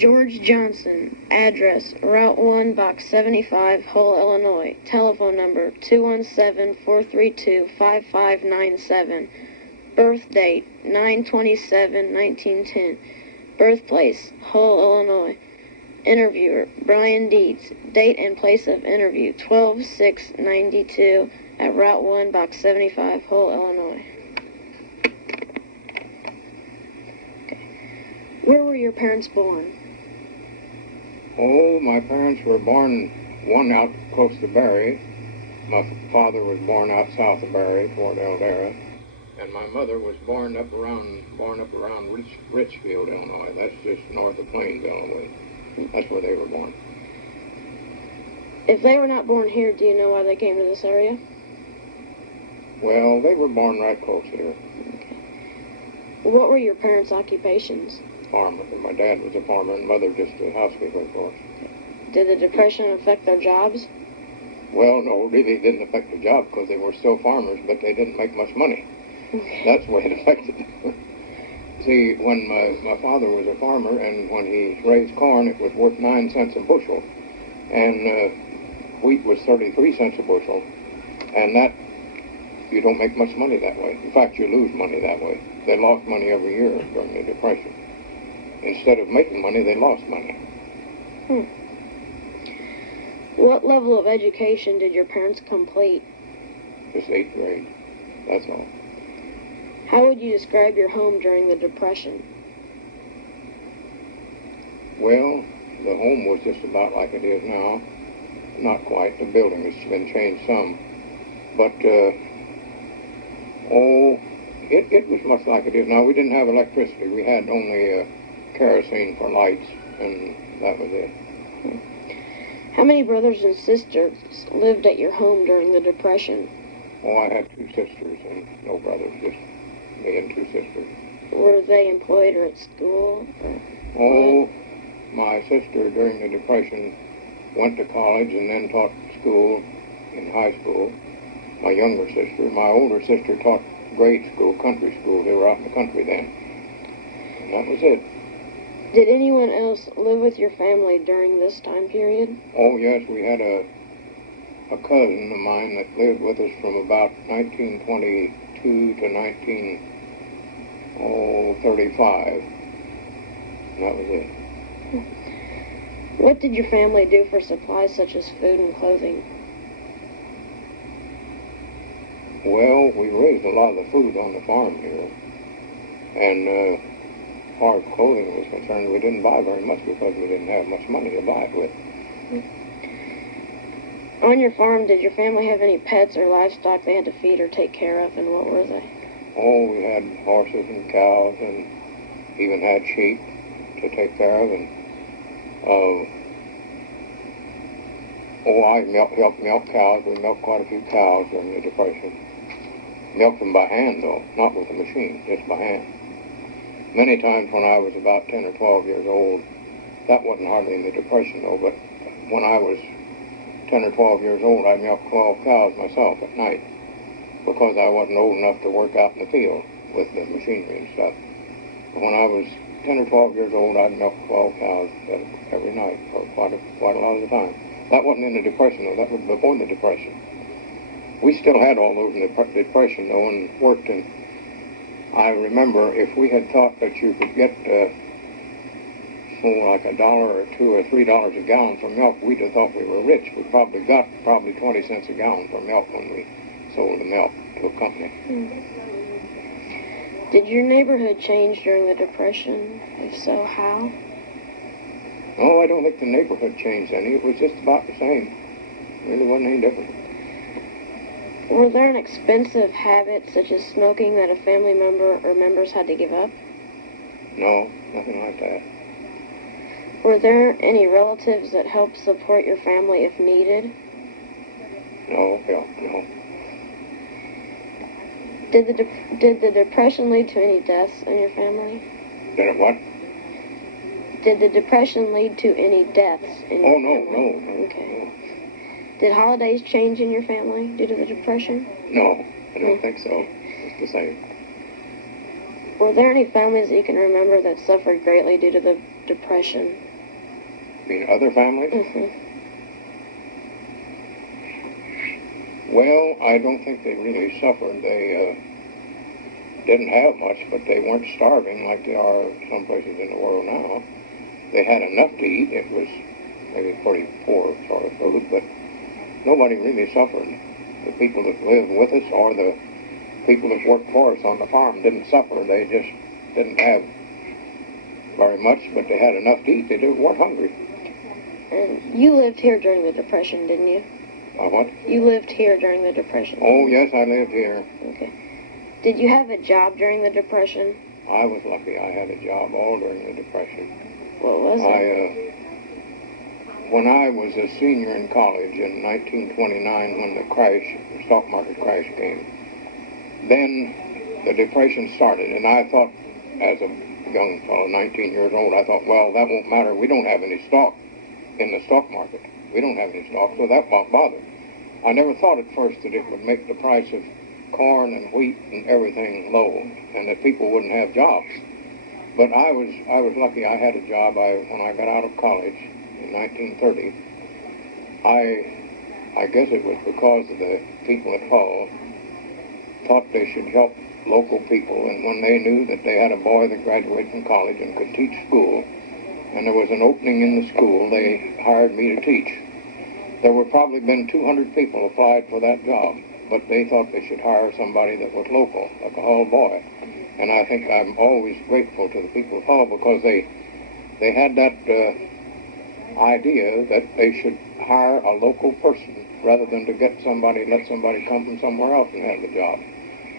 George Johnson, address Route 1, Box 75, Hull, Illinois. Telephone number 217-432-5597. Birth date 9/27/1910. Birthplace Hull, Illinois. Interviewer Brian Deeds. Date and place of interview 12/6/92 at Route 1, Box 75, Hull, Illinois. Where were your parents born? Oh, my parents were born, one out close to Barry. My father was born out south of Barry toward Eldera. And my mother was born up around Richfield, Illinois. That's just north of Plains, Illinois. That's where they were born. If they were not born here, do you know why they came to this area? Well, they were born right close here. Okay. What were your parents' occupations? Farmer. My dad was a farmer and mother just a housekeeper, of course. Did the Depression affect their jobs? Well, no, really it didn't affect the job because they were still farmers, but they didn't make much money. That's the way it affected them. See, when my father was a farmer and when he raised corn, it was worth 9 cents a bushel. And wheat was 33 cents a bushel. And that, you don't make much money that way. In fact, you lose money that way. They lost money every year during the Depression. Instead of making money, they lost money. What level of education did your parents complete? Just 8th grade. That's all. How would you describe your home during the Depression? Well, the home was just about like it is now. Not quite. The building has been changed some. But, it was much like it is now. We didn't have electricity. We had only kerosene for lights, and that was it. How many brothers and sisters lived at your home during the Depression? Oh, I had 2 sisters and no brothers, just me and 2 sisters. Were they employed or at school? Oh, my sister during the Depression went to college and then taught school in high school. My younger sister, my older sister taught grade school, country school. They were out in the country then. And that was it. Did anyone else live with your family during this time period? Oh, yes, we had a cousin of mine that lived with us from about 1922 to 1935. And that was it. What did your family do for supplies such as food and clothing? Well, we raised a lot of the food on the farm here. And as far as clothing was concerned, we didn't buy very much because we didn't have much money to buy it with. On your farm, did your family have any pets or livestock they had to feed or take care of, and what were they? Oh, we had horses and cows and even had sheep to take care of. And I helped milk cows. We milked quite a few cows during the Depression. Milked them by hand, though, not with a machine, just by hand. Many times when I was about 10 or 12 years old, that wasn't hardly in the Depression, though, but when I was 10 or 12 years old, I milked 12 cows myself at night because I wasn't old enough to work out in the field with the machinery and stuff. But when I was 10 or 12 years old, I'd milk 12 cows every night for quite a lot of the time. That wasn't in the Depression, though. That was before the Depression. We still had all those in the Depression, though, and worked. And I remember if we had thought that you could get like $1 or $2 or $3 a gallon for milk, we'd have thought we were rich. We probably got 20 cents a gallon for milk when we sold the milk to a company. Did your neighborhood change during the Depression? If so, how? Oh, I don't think the neighborhood changed any. It was just about the same. It really wasn't any different. Were there an expensive habit, such as smoking, that a family member or members had to give up? No, nothing like that. Were there any relatives that helped support your family if needed? No. Did the Depression lead to any deaths in your family? Did it what? Did the Depression lead to any deaths in your family? No. Okay. No. Did holidays change in your family due to the Depression? No, I don't think so. It's the same. Were there any families that you can remember that suffered greatly due to the Depression? mean other families? Mm-hmm. Well, I don't think they really suffered. They didn't have much, but they weren't starving like they are some places in the world now. They had enough to eat. It was maybe pretty poor sort of food, but nobody really suffered. The people that lived with us or the people that worked for us on the farm didn't suffer. They just didn't have very much, but they had enough to eat. They weren't hungry. And you lived here during the Depression, didn't you? What? You lived here during the Depression. Oh, yes, I lived here. Okay. Did you have a job during the Depression? I was lucky. I had a job all during the Depression. What was it? When I was a senior in college in 1929, when the stock market crash came, then the Depression started, and I thought, as a young fellow, 19 years old, I thought, well, that won't matter. We don't have any stock in the stock market. We don't have any stock, so that won't bother. I never thought at first that it would make the price of corn and wheat and everything low, and that people wouldn't have jobs. But I was lucky. I had a job. When I got out of college in 1930, I guess it was because of the people at Hull thought they should help local people, and when they knew that they had a boy that graduated from college and could teach school, and there was an opening in the school, they hired me to teach. There were probably been 200 people applied for that job, but they thought they should hire somebody that was local, like a Hull boy. And I think I'm always grateful to the people of Hull because they had that idea that they should hire a local person rather than to let somebody come from somewhere else and have the job.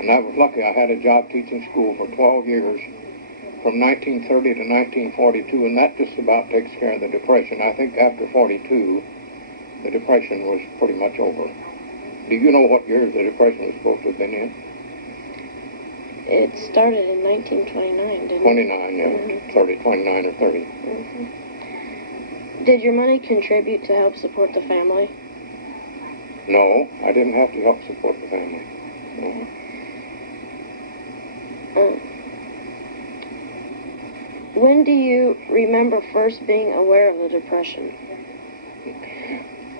And I was lucky. I had a job teaching school for 12 years from 1930 to 1942, and that just about takes care of the Depression. I think after 42, the Depression was pretty much over. Do you know what years the Depression was supposed to have been in? It started in 1929, didn't it? 29, yeah. Mm-hmm. 29 or 30. Mm-hmm. Did your money contribute to help support the family? No, I didn't have to help support the family. No. When do you remember first being aware of the Depression?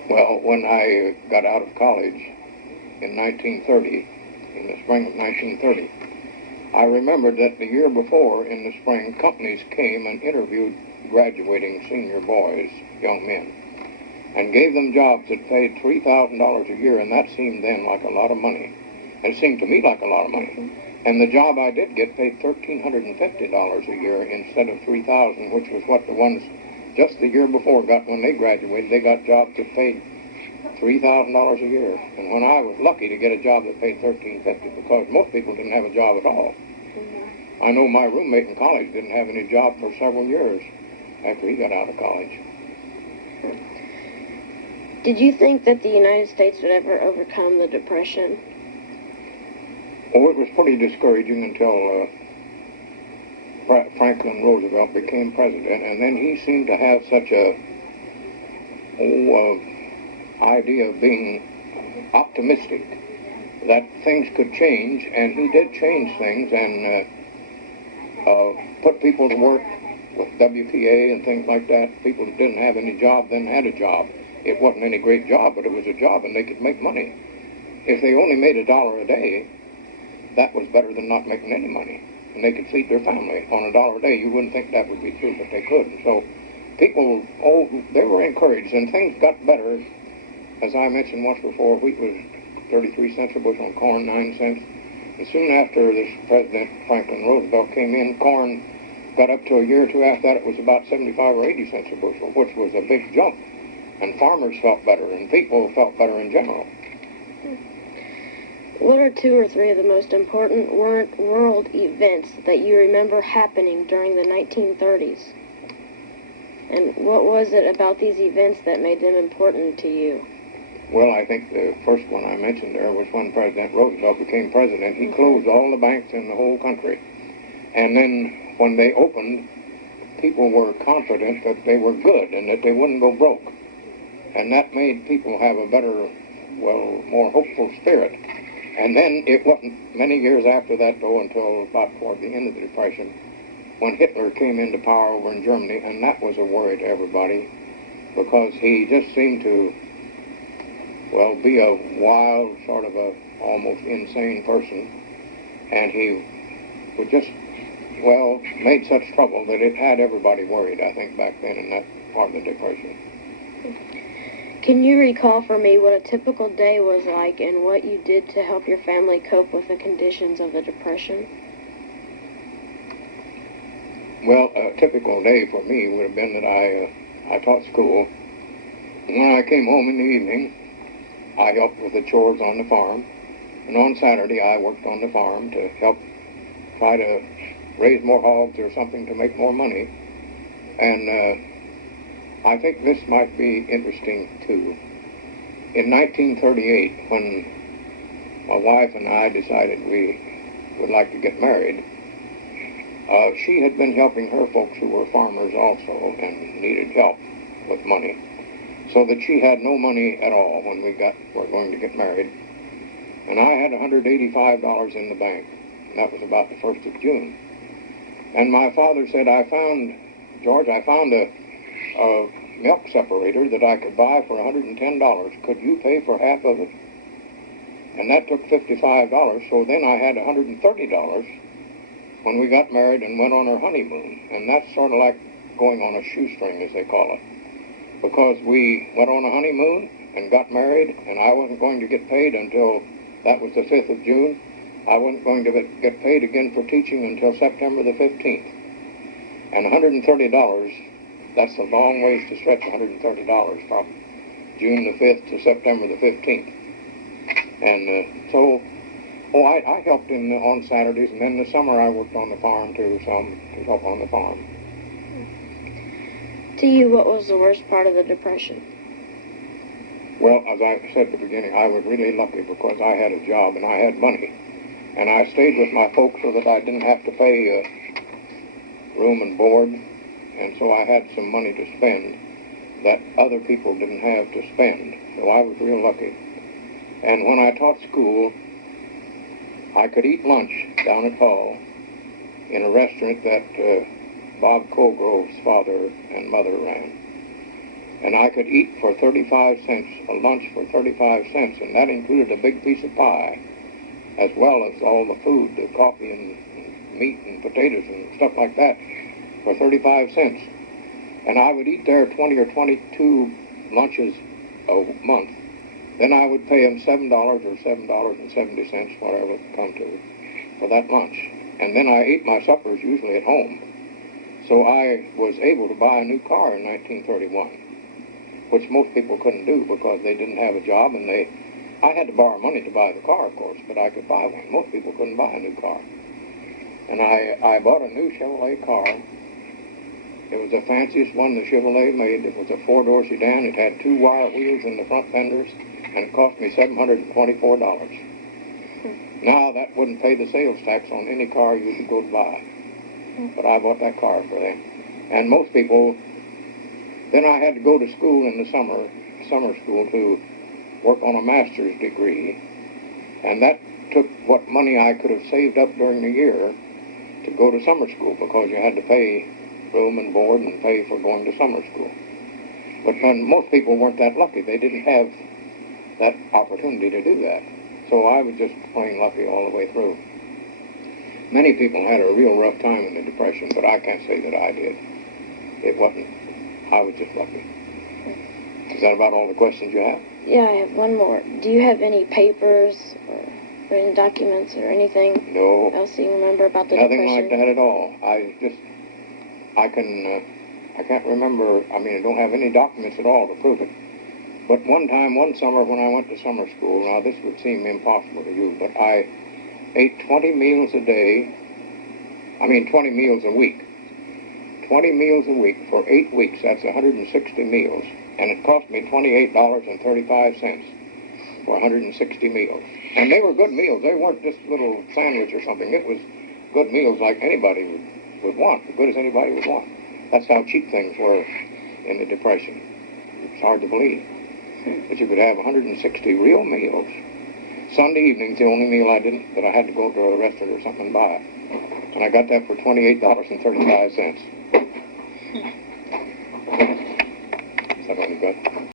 Well, when I got out of college in 1930, in the spring of 1930, I remembered that the year before, in the spring, companies came and interviewed graduating senior boys, young men, and gave them jobs that paid $3,000 a year, and that seemed then like a lot of money. It seemed to me like a lot of money. And the job I did get paid $1,350 a year instead of $3,000, which was what the ones just the year before got when they graduated. They got jobs that paid $3,000 a year. And when I was lucky to get a job that paid $1,350, because most people didn't have a job at all. Mm-hmm. I know my roommate in college didn't have any job for several years after he got out of college. Did you think that the United States would ever overcome the Depression? Oh, it was pretty discouraging until Franklin Roosevelt became president, and then he seemed to have such a idea of being optimistic that things could change, and he did change things and put people to work with WPA and things like that. People that didn't have any job then had a job. It wasn't any great job, but it was a job, and they could make money. If they only made $1 a day, that was better than not making any money. And they could feed their family on $1 a day. You wouldn't think that would be true, but they could. And so people, they were encouraged, and things got better. As I mentioned once before, wheat was 33 cents a bushel and corn 9 cents. And soon after this President Franklin Roosevelt came in, corn got up to a year or two after that, it was about 75 or 80 cents a bushel, which was a big jump. And farmers felt better, and people felt better in general. What are 2 or 3 of the most important world events that you remember happening during the 1930s? And what was it about these events that made them important to you? Well, I think the first one I mentioned there was when President Roosevelt became president. He closed all the banks in the whole country. And then when they opened, people were confident that they were good and that they wouldn't go broke. And that made people have a better, more hopeful spirit. And then it wasn't many years after that, though, until about toward the end of the Depression, when Hitler came into power over in Germany, and that was a worry to everybody. because he just seemed to, well, be a wild, sort of a almost insane person, and he would just, well, made such trouble that it had everybody worried, I think, back then in that part of the Depression. Can you recall for me what a typical day was like and what you did to help your family cope with the conditions of the Depression? Well, a typical day for me would have been that I taught school. When I came home in the evening, I helped with the chores on the farm. And on Saturday, I worked on the farm to help try to raise more hogs or something to make more money. And I think this might be interesting, too. In 1938, when my wife and I decided we would like to get married, she had been helping her folks who were farmers also and needed help with money, so that she had no money at all when were going to get married. And I had $185 in the bank, and that was about the 1st of June. And my father said, George, I found a milk separator that I could buy for $110. Could you pay for half of it? And that took $55, so then I had $130 when we got married and went on our honeymoon. And that's sort of like going on a shoestring, as they call it, because we went on a honeymoon and got married, and I wasn't going to get paid until that was the 5th of June. I wasn't going to get paid again for teaching until September the 15th. And $130, that's a long ways to stretch $130 from June the 5th to September the 15th. And I helped on Saturdays, and then in the summer I worked on the farm too, some to help on the farm. To you, what was the worst part of the Depression? Well, as I said at the beginning, I was really lucky because I had a job and I had money. And I stayed with my folks so that I didn't have to pay room and board. And so I had some money to spend that other people didn't have to spend. So I was real lucky. And when I taught school, I could eat lunch down at Hull in a restaurant that Bob Colgrove's father and mother ran. And I could eat for 35 cents, a lunch for 35 cents, and that included a big piece of pie, as well as all the food, the coffee and meat and potatoes and stuff like that, for 35 cents. And I would eat there 20 or 22 lunches a month. Then I would pay them $7 or $7.70, whatever it would come to, for that lunch. And then I ate my suppers usually at home. So I was able to buy a new car in 1931, which most people couldn't do because they didn't have a job, and I had to borrow money to buy the car, of course, but I could buy one. Most people couldn't buy a new car. And I bought a new Chevrolet car. It was the fanciest one the Chevrolet made. It was a four-door sedan. It had two wire wheels in the front fenders, and it cost me $724. Now that wouldn't pay the sales tax on any car you could go to buy. But I bought that car for them. And most people, then I had to go to school in the summer school, to work on a master's degree. And that took what money I could have saved up during the year to go to summer school, because you had to pay room and board and pay for going to summer school. But most people weren't that lucky. They didn't have that opportunity to do that. So I was just plain lucky all the way through. Many people had a real rough time in the Depression, but I can't say that I did. It wasn't. I was just lucky. Is that about all the questions you have? Yeah, I have one more. Do you have any papers or written documents or anything else you remember about the Nothing Depression? like that at all. I can't remember. I mean, I don't have any documents at all to prove it. But one summer when I went to summer school, now this would seem impossible to you, but I ate 20 meals a day. 20 meals a week. 20 meals a week for 8 weeks. That's 160 meals. And it cost me $28.35 for 160 meals. And they were good meals. They weren't just a little sandwich or something. It was good meals like anybody would want, as good as anybody would want. That's how cheap things were in the Depression. It's hard to believe that you could have 160 real meals. Sunday evening's the only meal that I had to go to a restaurant or something and buy. And I got that for $28.35.